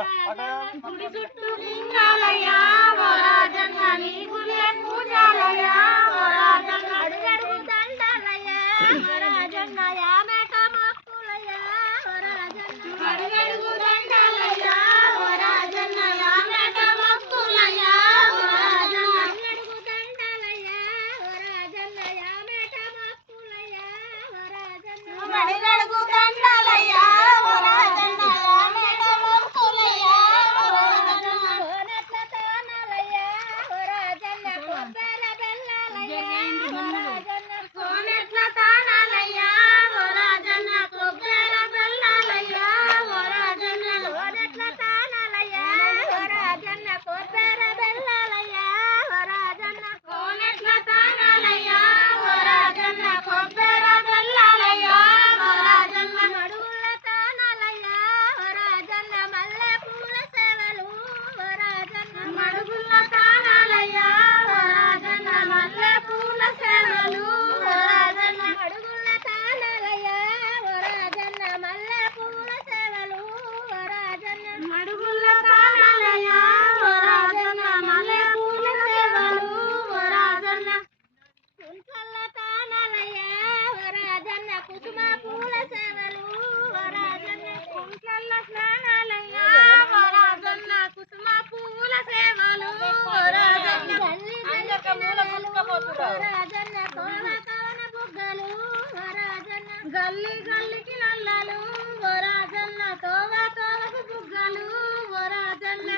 గుడి చుట్టూ లింగాలయ ఓ రాజన్న నీ గుడి పూజాలయ ఓ రాజన్న అడుగడుగు దండాలయ గల్లి గల్లికి నల్లలు వరాజన్న తోవ బుగ్గలు వరాజన్న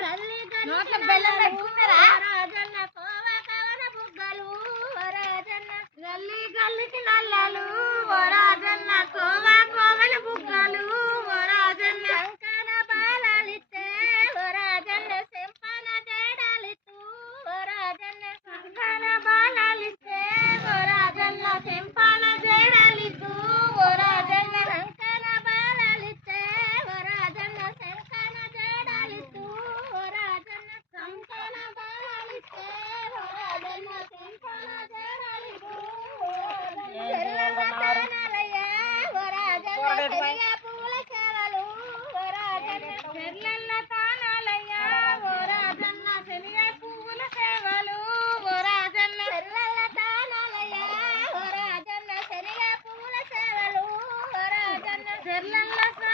hacer la.